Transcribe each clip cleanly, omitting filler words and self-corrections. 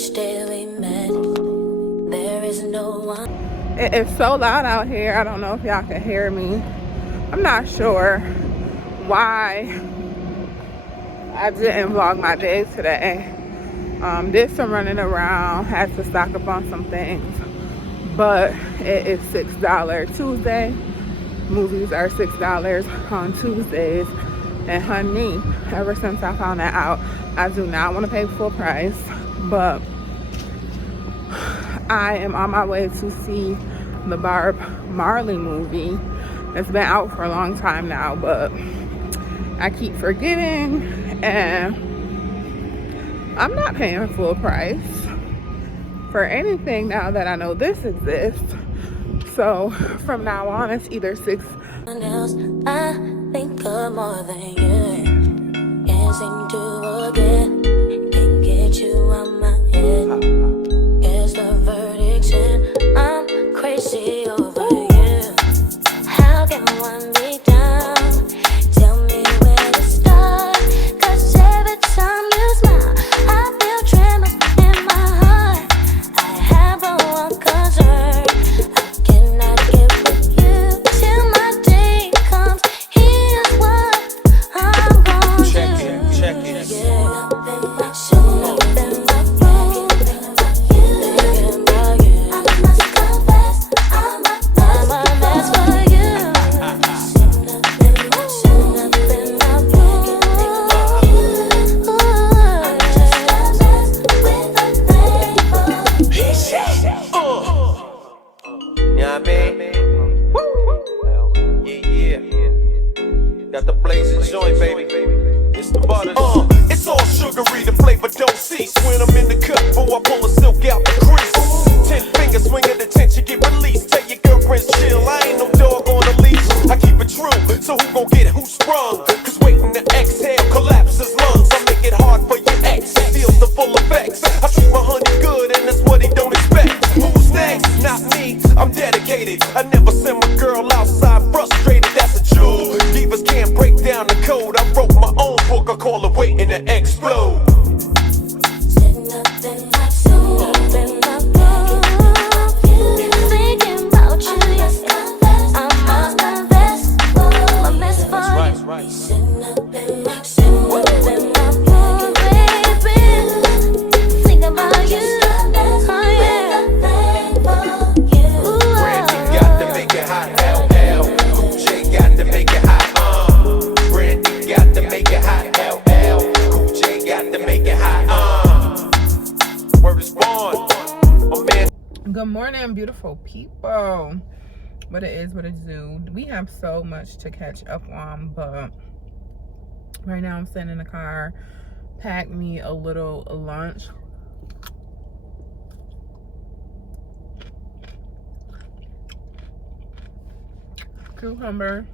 first day we met, there is no one. It's so loud out here. I don't know if y'all can hear me. I'm not sure why I didn't vlog my day today. Did some running around, had to stock up on some things, but it is $6 Tuesday. Movies are $6 on Tuesdays, and honey, ever since I found that out, I do not want to pay full price, but I am on my way to see the Barb Marley movie. It's been out for a long time now, but I keep forgetting, and I'm not paying full price for anything now that I know this exists. So from now on, it's either $6. Else, I think of more than you. Can't seem to forget, can't get you out my head. Guess the verdict's in, I'm crazy over you. How can one be down? Tell me where to start, 'cause every time you smile, I feel tremors in my heart. I have a one concern, I cannot get with you till my day comes. Here's what I'm gonna do. Check it. Yeah. Shouldn't have been like you. Thinking about you. I must confess, I'm a mess for you. Shouldn't have been like you. I'm just a mess with a thing for you. Yeah, I mean, woo, yeah. Got the blazing joint, baby. It's the butter. It's all sugary, the flavor don't cease. When I'm in the cup, before I pull a silk out the crease. 10 fingers swinging the tension, get released. Tell your girlfriends chill, I ain't no dog on a leash. I keep it true, so who gon' get who sprung? 'Cause waiting to exhale collapses lungs. I make it hard for your ex, feels the full effects. I treat my honey good, and that's what he don't expect. Who's next? Not me, I'm dedicated. I never send my girl outside frustrated, that's a jewel. Divas can't break down the code. I wrote my own book, I call it waiting to explode. Sitting up in my soul, in my room, thinking about you. Yes, I'm my best, a mess for you. Sitting up in my room, baby, thinking about you. Oh yeah, Brandy got to make it hot, LL. Boujeejuan got to make it hot, Brandy got to make it hot, LL. Boujeejuan got to make it hot, Word is born, my man. Good morning, beautiful people. What it is, what it do. We have so much to catch up on, but right now I'm sitting in the car, packed me a little lunch. Cucumber,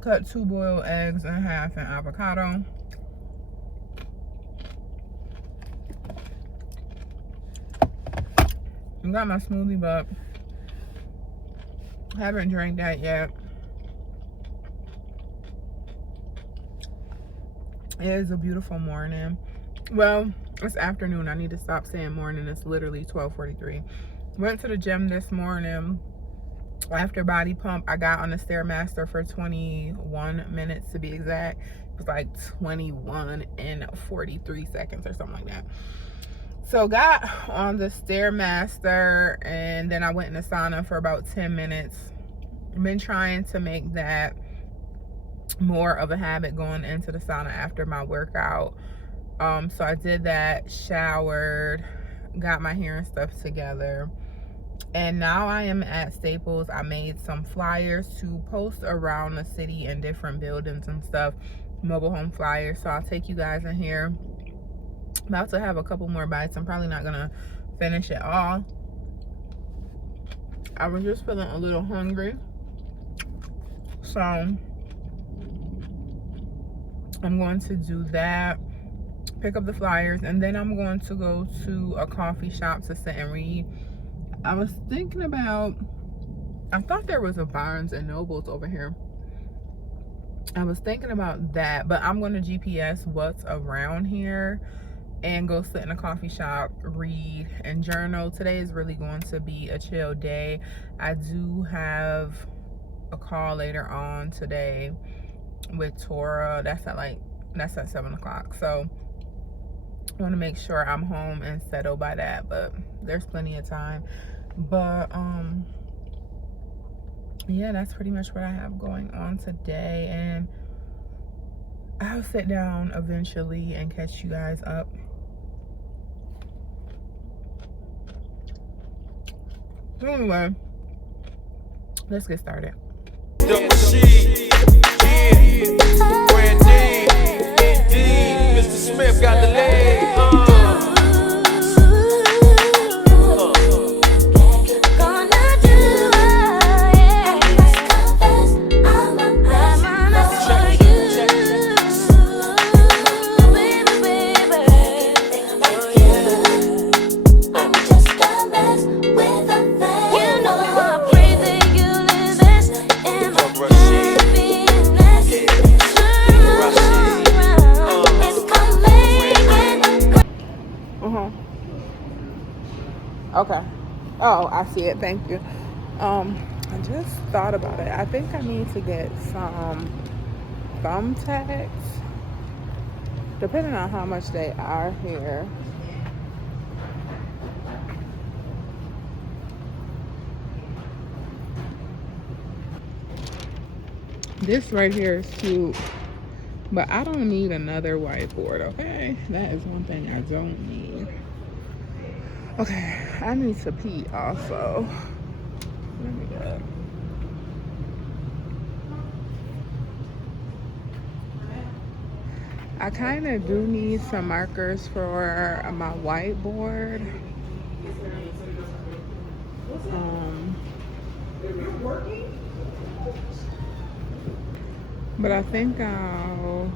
cut 2 boiled eggs in half, and avocado. I got my smoothie, but haven't drank that yet. It is a beautiful morning. Well, it's afternoon. I need to stop saying morning. It's literally 12:43. Went to the gym this morning. After body pump, I got on the Stairmaster for 21 minutes to be exact. It was like 21 and 43 seconds or something like that. So got on the Stairmaster, and then I went in the sauna for about 10 minutes. Been trying to make that more of a habit, going into the sauna after my workout. So I did that, showered, got my hair and stuff together, and now I am at Staples. I made some flyers to post around the city in different buildings and stuff, mobile home flyers. So I'll take you guys in here. About to have a couple more bites. I'm probably not gonna finish it all. I was just feeling a little hungry, so I'm going to do that, pick up the flyers, and then I'm going to go to a coffee shop to sit and read. I was thinking about, I thought there was a Barnes and Nobles over here, I was thinking about that, but I'm going to GPS what's around here and go sit in a coffee shop, read, and journal. Today is really going to be a chill day. I do have a call later on today with Tora. That's at 7 o'clock. So I want to make sure I'm home and settled by that, but there's plenty of time. But yeah, that's pretty much what I have going on today, and I'll sit down eventually and catch you guys up. Anyway, let's get started. Double C, yeah, Brandy, indeed, Mr. Smith got the leg, Okay. Oh, I see it. Thank you. I just thought about it. I think I need to get some thumbtacks, depending on how much they are here. This right here is cute, but I don't need another whiteboard, okay? That is one thing I don't need. Okay, I need to pee also. Let me go. I kind of do need some markers for my whiteboard. But I think I'll...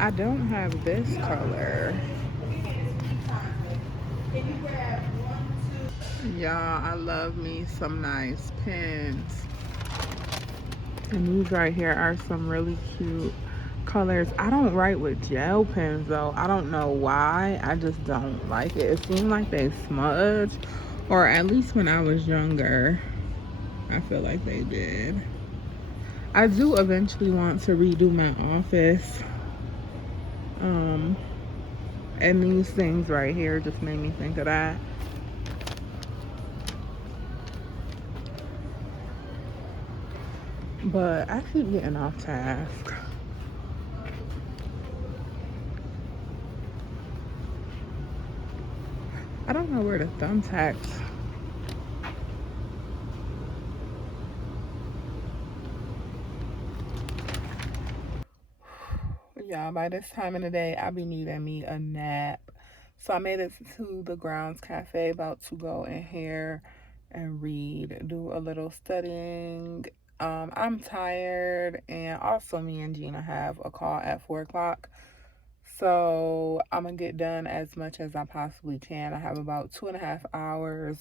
I don't have this color. Y'all, I love me some nice pens. And these right here are some really cute colors. I don't write with gel pens though. I don't know why. I just don't like it. It seems like they smudge, or at least when I was younger, I feel like they did. I do eventually want to redo my office. And these things right here just made me think of that. But I keep getting off task. I don't know where the thumbtacks. Y'all, by this time in the day, I be needing me a nap. So I made it to the Grounds Cafe, about to go in here and read, do a little studying. I'm tired, and also me and Gina have a call at 4 o'clock. So I'm gonna get done as much as I possibly can. I have about 2.5 hours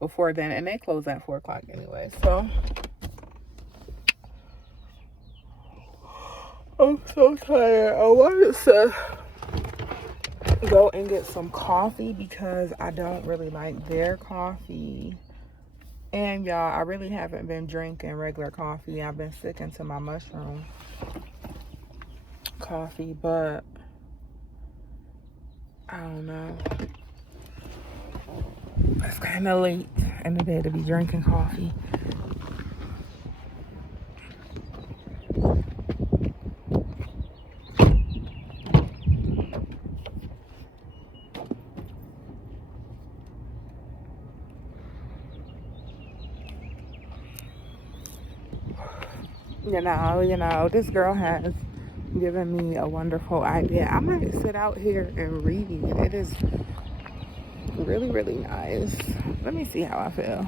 before then, and they close at 4 o'clock anyway. So I'm so tired. I wanted to go and get some coffee because I don't really like their coffee. And y'all, I really haven't been drinking regular coffee. I've been sticking to my mushroom coffee, but I don't know. It's kind of late in the day to be drinking coffee. You know, this girl has given me a wonderful idea. I might sit out here and read. It is really, really nice. Let me see how I feel.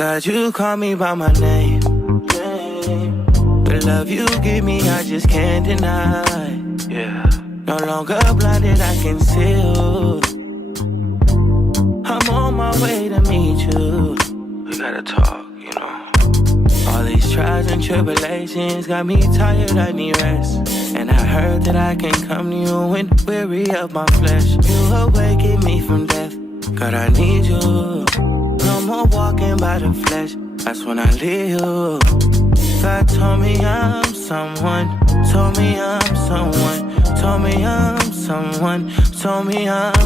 God, you call me by my name. The love you give me, I just can't deny. Yeah. No longer blinded, I can see you. I'm on my way to meet you. We gotta talk, you know. All these trials and tribulations got me tired, I need rest. And I heard that I can come to you when weary of my flesh. You awaken me from death, God, I need you. No more walking by the flesh, that's when I leave you. God told me I'm someone, told me I'm someone, told me I'm someone, told me I'm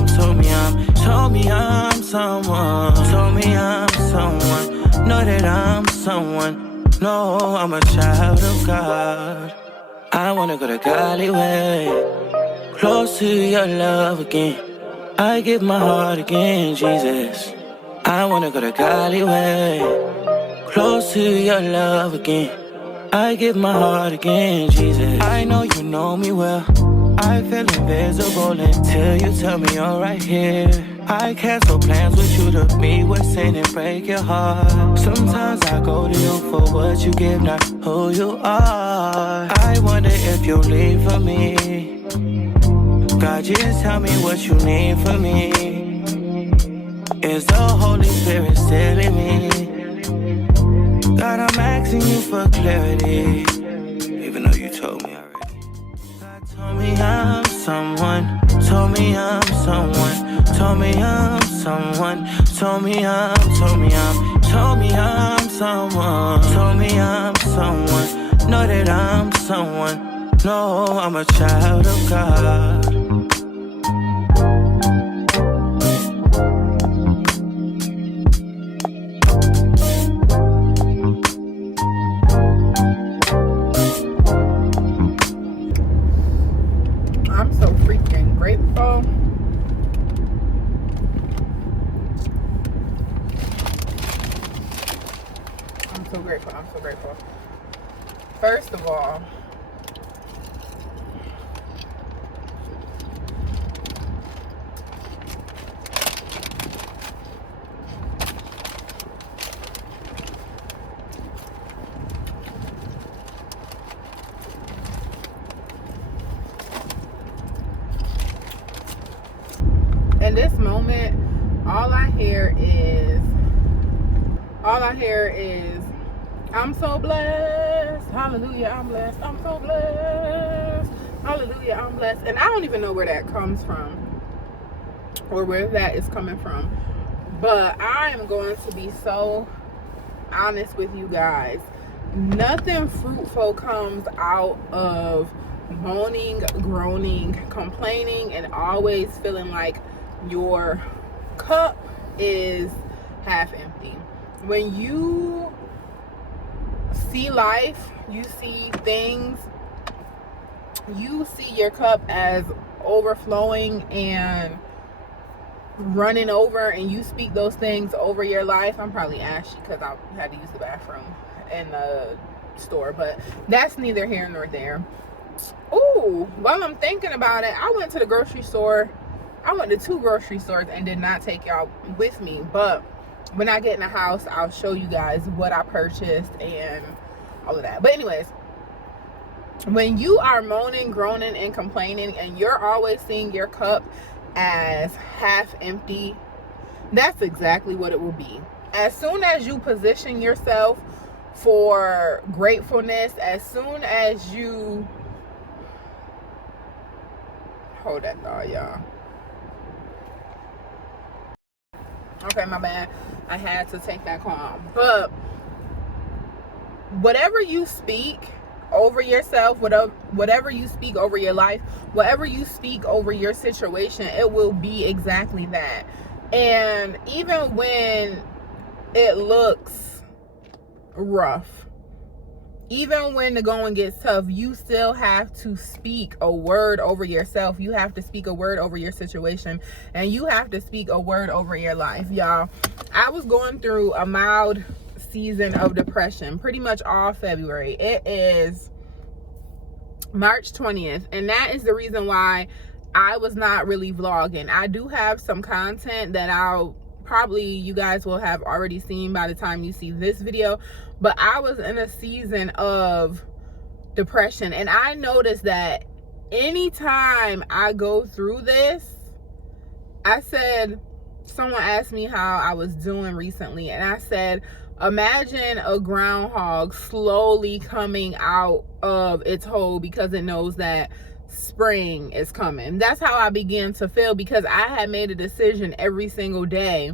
someone, told me I'm someone, know that I'm someone, no, I'm a child of God. I wanna go to Golly way, close to your love again. I give my heart again, Jesus. I wanna go to Golly way, close to your love again. I give my heart again, Jesus. I know you know me well. I feel invisible until you tell me you're right here. I cancel plans with you to meet with sin and break your heart. Sometimes I go to you for what you give, not who you are. I wonder if you'll leave for me. God, just tell me what you need from me. Is the Holy Spirit still in me? God, I'm asking you for clarity, even though you told me already. God told me I'm someone, told me I'm someone, told me I'm someone, told me I'm someone, told me I'm someone, know that I'm someone, no, I'm a child of God. I'm so freaking grateful. I'm so grateful. I'm so grateful. First of all, in this moment, all I hear is, I'm so blessed. Hallelujah, I'm blessed. I'm so blessed. Hallelujah, I'm blessed. And I don't even know where that comes from or where that is coming from. But I am going to be so honest with you guys. Nothing fruitful comes out of moaning, groaning, complaining, and always feeling like your cup is half empty. When you see life, you see things, you see your cup as overflowing and running over, and you speak those things over your life. I'm probably ashy because I had to use the bathroom in the store, but that's neither here nor there. Ooh, while I'm thinking about it, I went to the grocery store. I went to 2 grocery stores and did not take y'all with me, but when I get in the house, I'll show you guys what I purchased and all of that. But anyways, when you are moaning, groaning, and complaining, and you're always seeing your cup as half empty, that's exactly what it will be. As soon as you position yourself for gratefulness, as soon as you hold that thought, y'all. Okay, my bad. I had to take that call. But whatever you speak over yourself, whatever you speak over your life, whatever you speak over your situation, it will be exactly that. And even when it looks rough, even when the going gets tough, you still have to speak a word over yourself. You have to speak a word over your situation, and you have to speak a word over your life, y'all. I was going through a mild season of depression pretty much all February. It is March 20th, and that is the reason why I was not really vlogging. I do have some content that I'll probably you guys will have already seen by the time you see this video, but I was in a season of depression, and I noticed that anytime I go through this, I said, someone asked me how I was doing recently, and I said, imagine a groundhog slowly coming out of its hole because it knows that spring is coming. That's how I began to feel, because I had made a decision every single day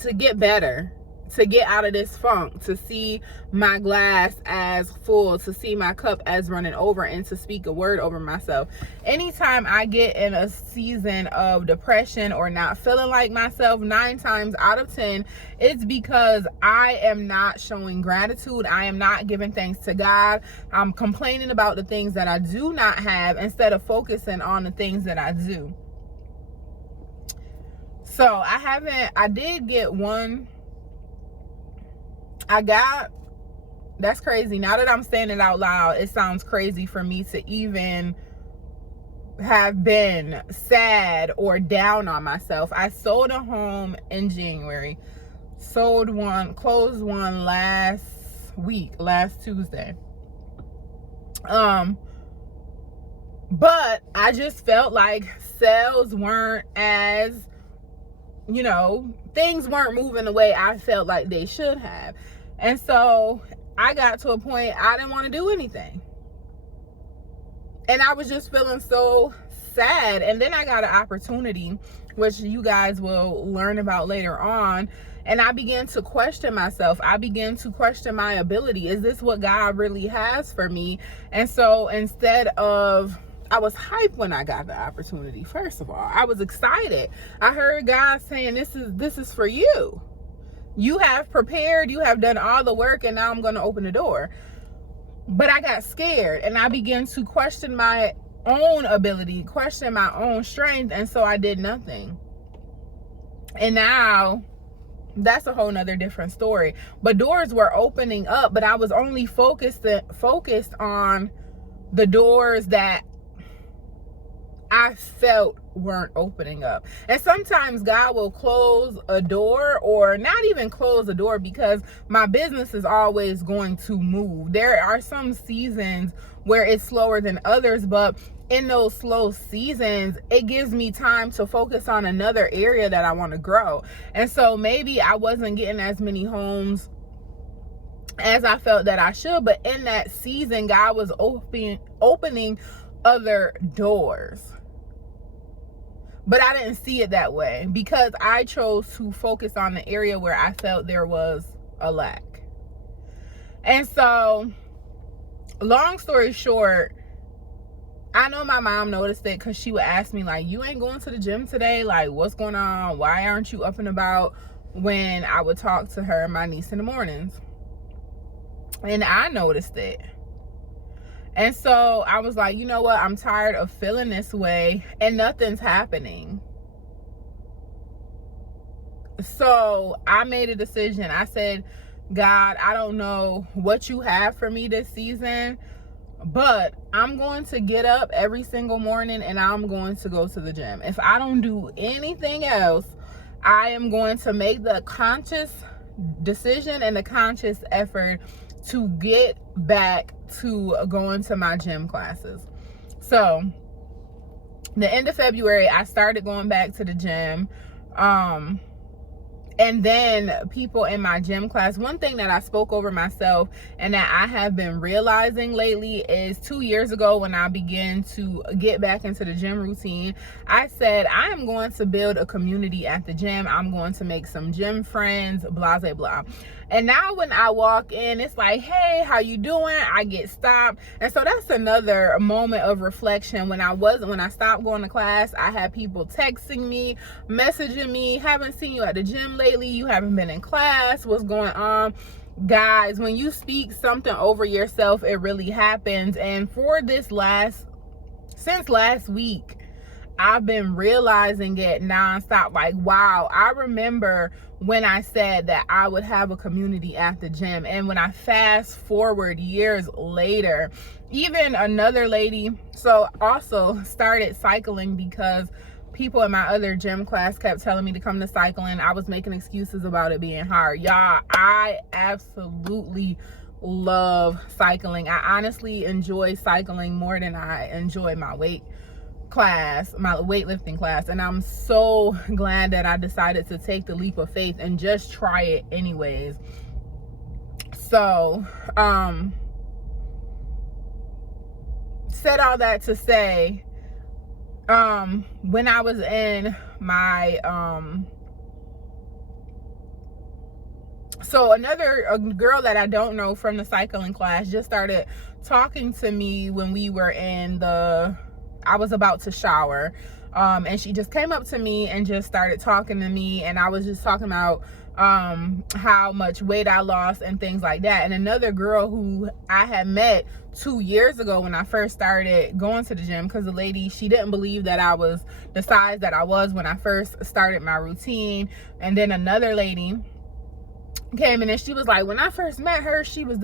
to get better, to get out of this funk, to see my glass as full, to see my cup as running over, and to speak a word over myself. Anytime I get in a season of depression or not feeling like myself, 9 times out of 10, it's because I am not showing gratitude. I am not giving thanks to God. I'm complaining about the things that I do not have instead of focusing on the things that I do. So I did get one. That's crazy. Now that I'm saying it out loud, it sounds crazy for me to even have been sad or down on myself. I sold a home in January, closed one last Tuesday. But I just felt like sales weren't as, things weren't moving the way I felt like they should have. And so I got to a point I didn't want to do anything. And I was just feeling so sad. And then I got an opportunity, which you guys will learn about later on. And I began to question myself. I began to question my ability. Is this what God really has for me? And so I was hyped when I got the opportunity. First of all, I was excited. I heard God saying, this is for you. You have prepared, you have done all the work, and now I'm going to open the door. But I got scared, and I began to question my own ability, question my own strength, and so I did nothing. And now that's a whole nother different story. But doors were opening up, but I was only focused on the doors that I felt weren't opening up. And sometimes God will close a door, or not even close a door, because my business is always going to move. There are some seasons where it's slower than others, but in those slow seasons, it gives me time to focus on another area that I want to grow. And so maybe I wasn't getting as many homes as I felt that I should, but in that season, God was opening other doors. But I didn't see it that way, because I chose to focus on the area where I felt there was a lack. And so, long story short, I know my mom noticed it, because she would ask me, like, you ain't going to the gym today? Like, what's going on? Why aren't you up and about? When I would talk to her and my niece in the mornings. And I noticed it. And so I was like, you know what? I'm tired of feeling this way and nothing's happening. So I made a decision. I said, God, I don't know what you have for me this season, but I'm going to get up every single morning and I'm going to go to the gym. If I don't do anything else, I am going to make the conscious decision and the conscious effort to get back to going to my gym classes. So the end of February, I started going back to the gym. And then people in my gym class, one thing that I spoke over myself and that I have been realizing lately is 2 years ago, when I began to get back into the gym routine, I said, I am going to build a community at the gym. I'm going to make some gym friends, blah, blah, blah. And now when I walk in, it's like, hey, how you doing? I get stopped. And so that's another moment of reflection. When I stopped going to class, I had people texting me, messaging me, haven't seen you at the gym lately. You haven't been in class. What's going on? Guys, when you speak something over yourself, it really happens. And since last week, I've been realizing it nonstop. Like, wow, I remember when I said that I would have a community at the gym. And when I fast forward years later, even another lady also started cycling because people in my other gym class kept telling me to come to cycling. I was making excuses about it being hard. Y'all, I absolutely love cycling. I honestly enjoy cycling more than I enjoy my weightlifting class, and I'm so glad that I decided to take the leap of faith and just try it anyways. So said all that to say, when I was in my so a girl that I don't know from the cycling class just started talking to me when we were I was about to shower, and she just came up to me and just started talking to me, and I was just talking about how much weight I lost and things like that. And another girl who I had met 2 years ago when I first started going to the gym, because the lady, she didn't believe that I was the size that I was when I first started my routine. And then another lady came in and she was like, when I first met her, she was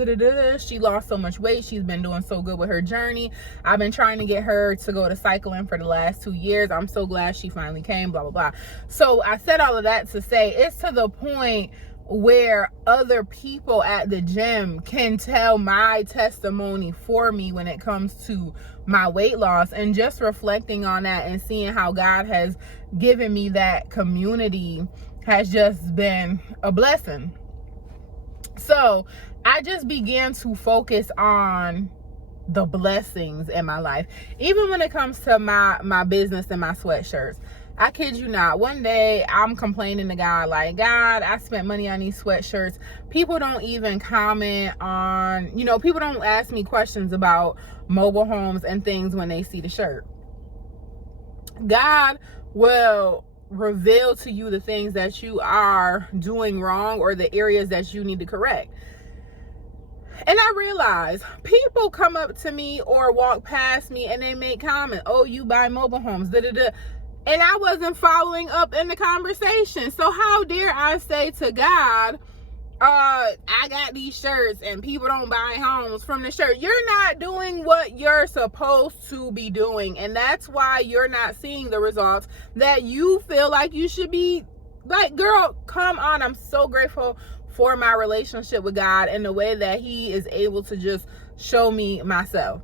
she lost so much weight, she's been doing so good with her journey, I've been trying to get her to go to cycling for the last 2 years, I'm so glad she finally came, blah blah blah. So I said all of that to say, it's to the point where other people at the gym can tell my testimony for me when it comes to my weight loss. And just reflecting on that and seeing how God has given me that community has just been a blessing. So I just began to focus on the blessings in my life, even when it comes to my business and my sweatshirts. I kid you not, one day I'm complaining to God, like, God, I spent money on these sweatshirts. People don't even comment on, people don't ask me questions about mobile homes and things when they see the shirt. God will reveal to you the things that you are doing wrong or the areas that you need to correct. And I realize people come up to me or walk past me and they make comments, oh, you buy mobile homes, and I wasn't following up in the conversation. So how dare I say to God, I got these shirts and people don't buy homes from the shirt. You're not doing what you're supposed to be doing, and that's why you're not seeing the results that you feel like you should be. Like, girl, come on. I'm so grateful for my relationship with God and the way that he is able to just show me myself.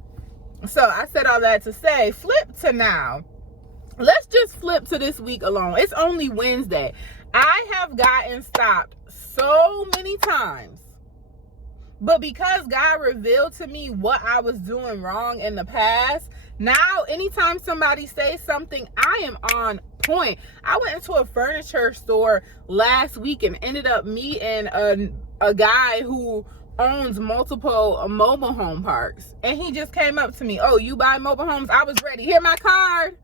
So I said all that to say, flip to now. Let's just flip to this week alone. It's only Wednesday. I have gotten stopped so many times, but because God revealed to me what I was doing wrong in the past, now anytime somebody says something, I am on point. I went into a furniture store last week and ended up meeting a guy who owns multiple mobile home parks, and he just came up to me, oh, you buy mobile homes? I was ready. Here, my card.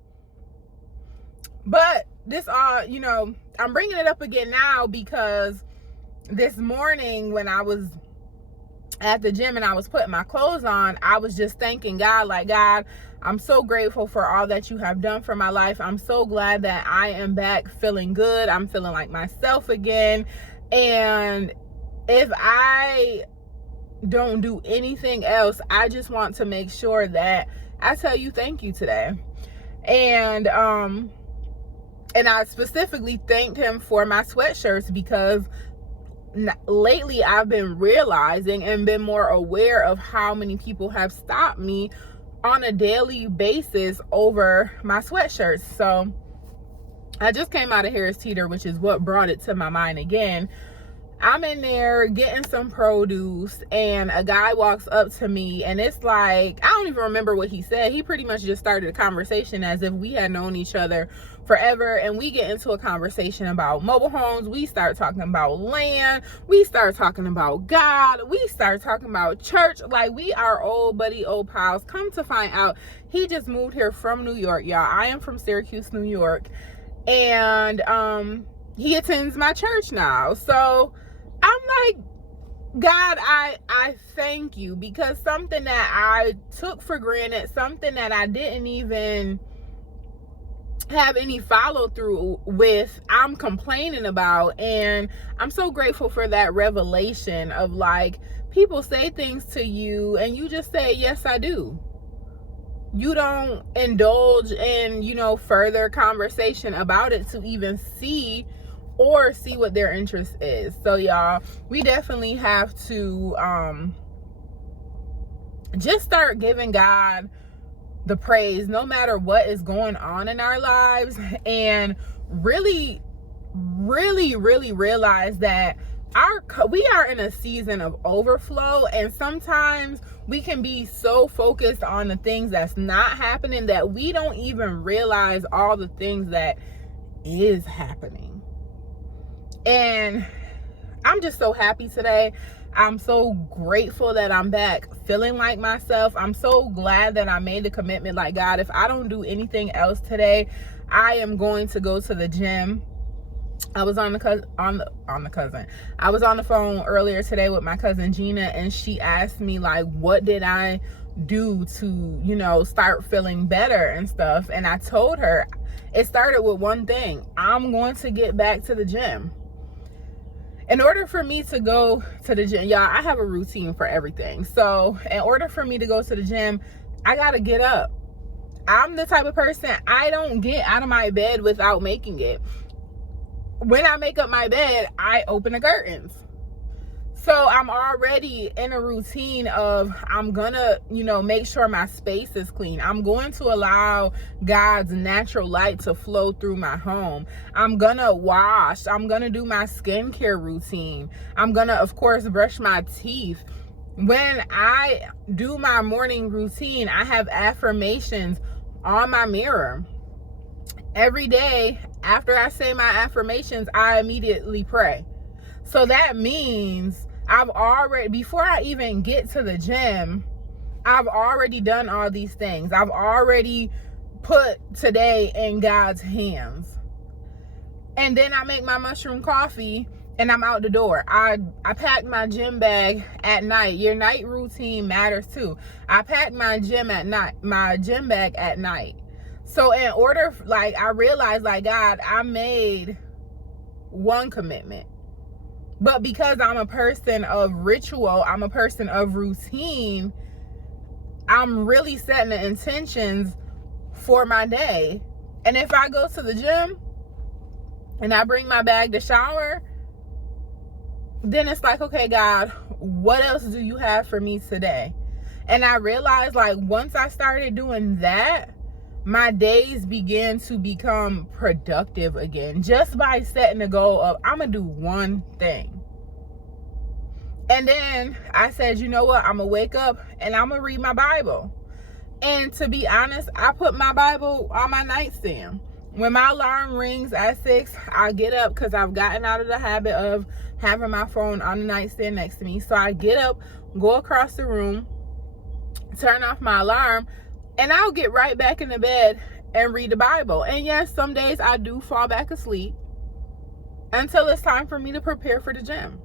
But this I'm bringing it up again now because this morning when I was at the gym and I was putting my clothes on, I was just thanking God, like, God, I'm so grateful for all that you have done for my life. I'm so glad that I am back feeling good. I'm feeling like myself again. And if I don't do anything else, I just want to make sure that I tell you thank you today. And I specifically thanked him for my sweatshirts because lately I've been realizing and been more aware of how many people have stopped me on a daily basis over my sweatshirts. So I just came out of Harris Teeter, which is what brought it to my mind again. I'm in there getting some produce and a guy walks up to me, and it's like, I don't even remember what he said. He pretty much just started a conversation as if we had known each other forever, and we get into a conversation about mobile homes. We start talking about land. We start talking about God. We start talking about church. Like, we are old buddy, old pals. Come to find out, he just moved here from New York, y'all. I am from Syracuse, New York, and he attends my church now. So I'm like, God, I thank you, because something that I took for granted, something that I didn't even have any follow through with, I'm complaining about. And I'm so grateful for that revelation of, like, people say things to you and you just say, yes, I do. you don't indulge in, you know, further conversation about it to even see what their interest is. So y'all, we definitely have to just start giving God the praise no matter what is going on in our lives, and really realize that we are in a season of overflow, and sometimes we can be so focused on the things that's not happening that we don't even realize all the things that is happening. And I'm just so happy today. I'm so grateful that I'm back feeling like myself. I'm so glad that I made the commitment, like, God, if I don't do anything else today, I am going to go to the gym. I was on the phone earlier today with my cousin Gina, and she asked me, like, what did I do to, you know, start feeling better and stuff. And I told her it started with one thing: I'm going to get back to the gym. In order for me to go to the gym, y'all, I have a routine for everything. So in order for me to go to the gym, I gotta get up. I'm the type of person, I don't get out of my bed without making it. When I make up my bed, I open the curtains. So I'm already in a routine of, I'm gonna, you know, make sure my space is clean. I'm going to allow God's natural light to flow through my home. I'm gonna wash. I'm gonna do my skincare routine. I'm gonna, of course, brush my teeth. When I do my morning routine, I have affirmations on my mirror. Every day after I say my affirmations, I immediately pray. So that means before I even get to the gym, I've already done all these things. I've already put today in God's hands. And then I make my mushroom coffee and I'm out the door. I pack my gym bag at night. Your night routine matters too. I pack my gym bag at night. So in order, like, I realized, like, God, I made one commitment. But because I'm a person of ritual, I'm a person of routine, I'm really setting the intentions for my day. And if I go to the gym and I bring my bag to shower, then it's like, okay, God, what else do you have for me today? And I realized, like, once I started doing that, my days began to become productive again, just by setting the goal of, I'm gonna do one thing. And then I said, you know what, I'm gonna wake up and I'm gonna read my Bible. And to be honest, I put my Bible on my nightstand. When my alarm rings at 6, I get up, because I've gotten out of the habit of having my phone on the nightstand next to me. So I get up, go across the room, turn off my alarm, and I'll get right back in the bed and read the Bible. And yes, some days I do fall back asleep until it's time for me to prepare for the gym.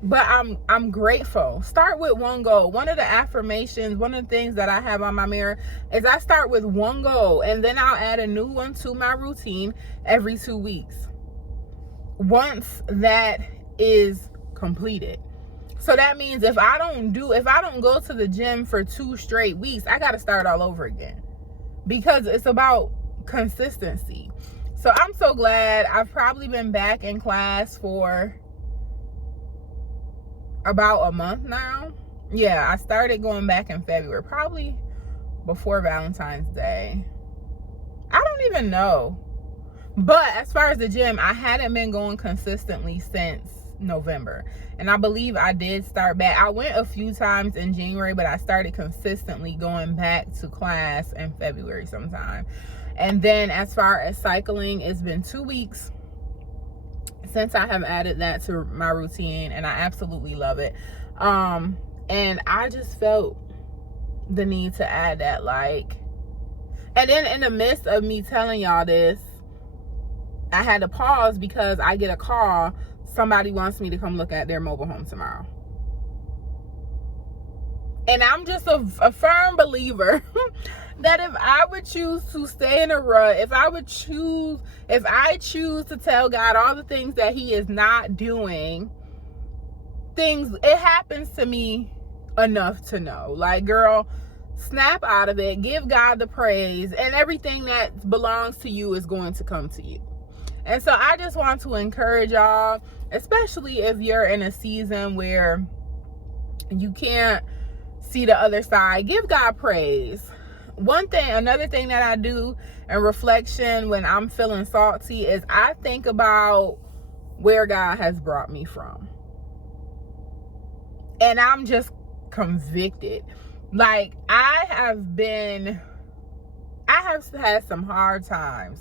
But I'm grateful. Start with one goal. One of the affirmations, one of the things that I have on my mirror is I start with one goal, and then I'll add a new one to my routine every 2 weeks. Once that is completed. So that means if I don't go to the gym for 2 straight weeks, I got to start all over again, because it's about consistency. So I'm so glad. I've probably been back in class for about a month now. Yeah, I started going back in February, probably before Valentine's Day. I don't even know. But as far as the gym, I hadn't been going consistently since November, and I believe I did start back. I went a few times in January, but I started consistently going back to class in February sometime. And then as far as cycling, it's been 2 weeks since I have added that to my routine, and I absolutely love it. And I just felt the need to add that, like, and then in the midst of me telling y'all this, I had to pause because I get a call. Somebody wants me to come look at their mobile home tomorrow. And I'm just a firm believer that if I would choose to stay in a rut, if I choose to tell God all the things that he is not doing, it happens to me enough to know, like, girl, snap out of it, give God the praise, and everything that belongs to you is going to come to you. And so I just want to encourage y'all, especially if you're in a season where you can't see the other side, give God praise. Another thing that I do in reflection when I'm feeling salty is I think about where God has brought me from. And I'm just convicted. Like, I have had some hard times.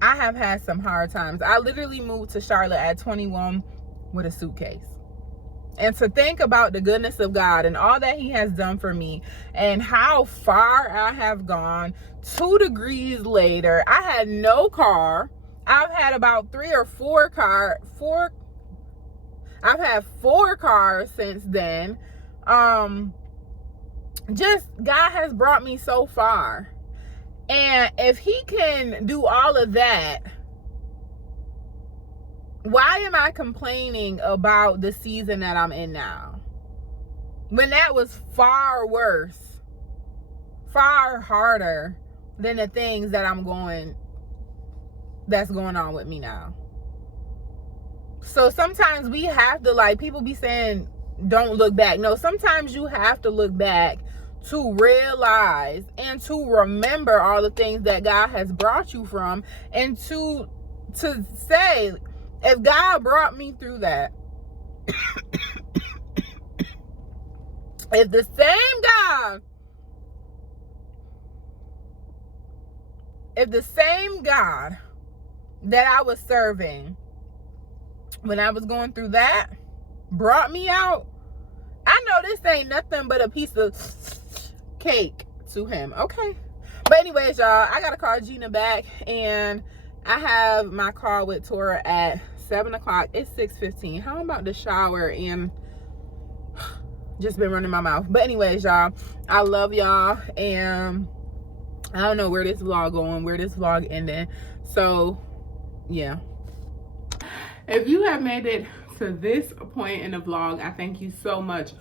I literally moved to Charlotte at 21 with a suitcase. And to think about the goodness of God and all that he has done for me and how far I have gone, 2 degrees later, I had no car. I've had about 4 cars since then. Just God has brought me so far. And if he can do all of that, why am I complaining about the season that I'm in now? When that was far worse, far harder than the things that's going on with me now. So sometimes we have to, like, people be saying, don't look back. No, sometimes you have to look back to realize and to remember all the things that God has brought you from, and to say, if God brought me through that, if the same God that I was serving when I was going through that brought me out, I know this ain't nothing but a piece of cake to him. Okay. But anyways, y'all, I gotta call Gina back, and I have my call with Tora at 7 o'clock. It's 6:15. How about the shower and just been running my mouth. But anyways, y'all, I love y'all, and I don't know where this vlog ending. So yeah, if you have made it to this point in the vlog, I thank you so much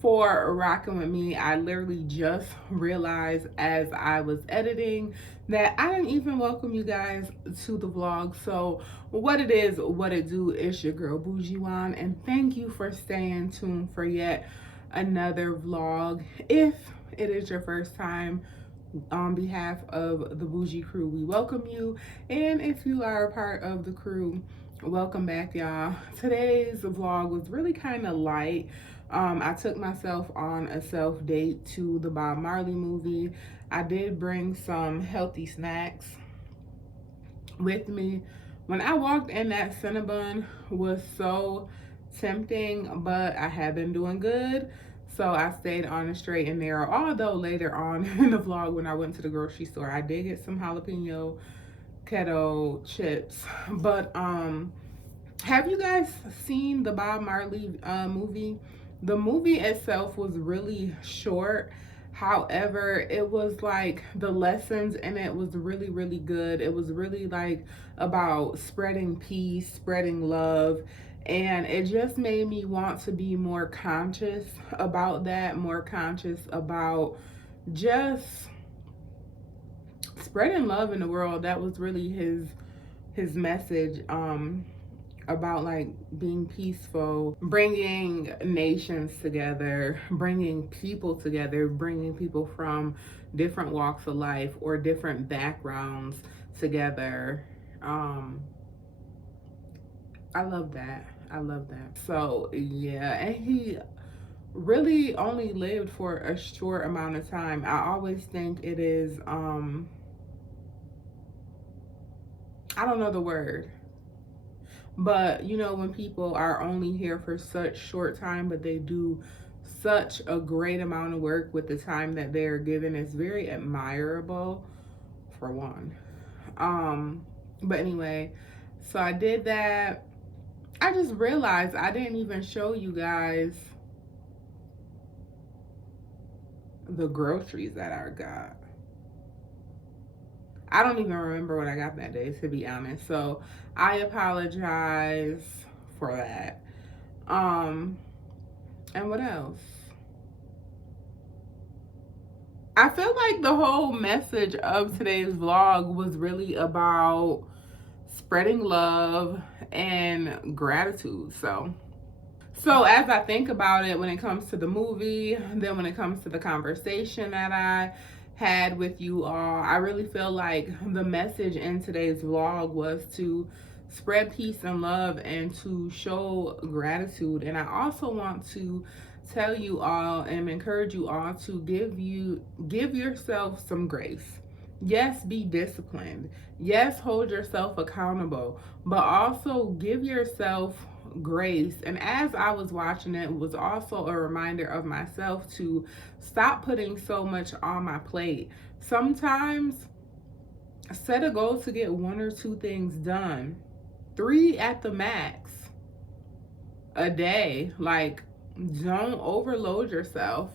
for rocking with me. I literally just realized as I was editing that I didn't even welcome you guys to the vlog. So what it is, what it do, it's your girl Boujeejuan, and thank you for staying tuned for yet another vlog. If it is your first time, on behalf of the Bougie crew, we welcome you, and if you are a part of the crew, welcome back, y'all. Today's vlog was really kind of light. I took myself on a self date to the Bob Marley movie. I did bring some healthy snacks with me. When I walked in, that Cinnabon was so tempting, but I have been doing good, so I stayed on the straight and narrow. Although later on in the vlog, when I went to the grocery store, I did get some jalapeno keto chips. But have you guys seen the Bob Marley movie? The movie itself was really short. However, it was like the lessons in it was really, really good. It was really like about spreading peace, spreading love. And it just made me want to be more conscious about that, more conscious about just spreading love in the world. That was really his message, about like being peaceful, bringing nations together, bringing people together, bringing people from different walks of life or different backgrounds together. I love that. So yeah, and he really only lived for a short amount of time. I always think it is, I don't know the word, but you know, when people are only here for such short time, but they do such a great amount of work with the time that they're given, it's very admirable, for one. But anyway, so I did that. I just realized I didn't even show you guys the groceries that I got. I don't even remember what I got that day, to be honest. So I apologize for that. And what else? I feel like the whole message of today's vlog was really about spreading love and gratitude. So as I think about it, when it comes to the movie, then when it comes to the conversation that I had with you all, I really feel like the message in today's vlog was to spread peace and love and to show gratitude. And I also want to tell you all and encourage you all to give yourself some grace. Yes, be disciplined. Yes, hold yourself accountable, but also give yourself grace. And as I was watching it was also a reminder of myself to stop putting so much on my plate. Sometimes set a goal to get 1 or 2 things done, 3 at the max a day. Like, don't overload yourself.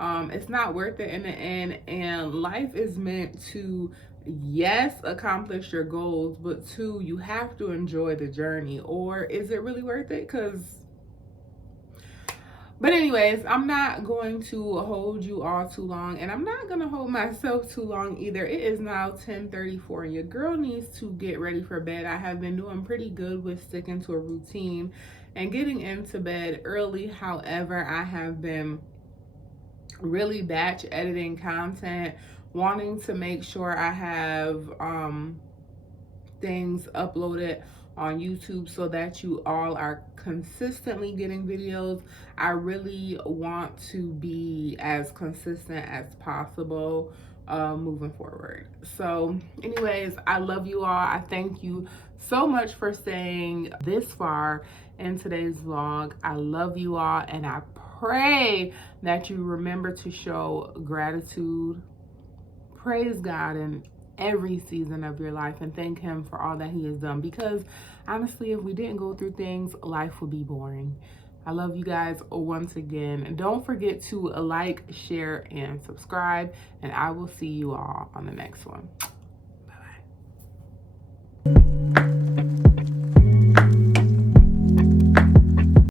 It's not worth it in the end, and life is meant to, yes, accomplish your goals, but 2, you have to enjoy the journey. Or is it really worth it? But anyways, I'm not going to hold you all too long, and I'm not going to hold myself too long either. It is now 10:34, and your girl needs to get ready for bed. I have been doing pretty good with sticking to a routine and getting into bed early. However, I have been really batch editing content, wanting to make sure I have things uploaded on YouTube so that you all are consistently getting videos. I really want to be as consistent as possible moving forward. So anyways, I love you all. I thank you so much for staying this far in today's vlog. I love you all, and I pray that you remember to show gratitude. Praise God in every season of your life and thank him for all that he has done, because honestly, if we didn't go through things, life would be boring. I love you guys once again, and don't forget to like, share, and subscribe, and I will see you all on the next one. Bye bye.